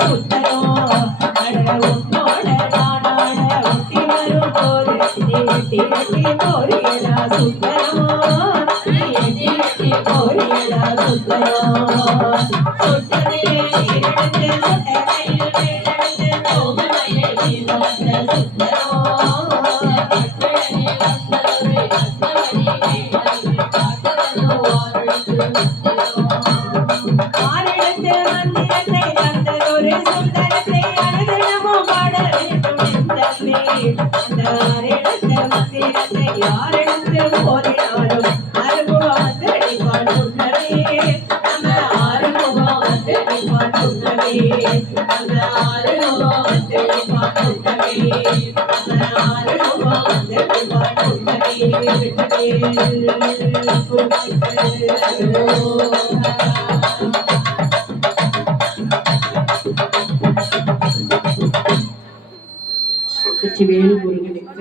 சுத்தரும் அட உன்னோட நானாட ஒட்டி வரும் போது எட்டி எட்டி போறியடா சுத்தரும் எட்டி எட்டி போறியடா சுத்தரும் சுட்டதே நீரெடுத்து சுட்ட கையில் வேலெடுத்து தோமலையை நீர் வந்த சுத்தரும் கட்டழகி வந்தவரை கத்தவடி வேலெடுத்து காத்தவனோ ஆரெடுத்து மந்திரத்தை தந்ததொரு சுந்தரத்தை அனுதினமும் பாட வேண்டும் எந்தமே அந்த ஆரெடுத்த மந்திரத்தை யாரெடுத்து போதினாலும் அறுமுகம் வந்தடிப்பான் சுந்தரே அந்த ஆறுமுகம் வந்தடிப்பான் சுந்தரே அந்த ஆறுமுகம் வந்தடிப்பான் சுந்தரே அந்த ஆறுமுகம் வந்தடிப்பான் சுந்தரே. வெற்றிவேல் முருகனுக்கு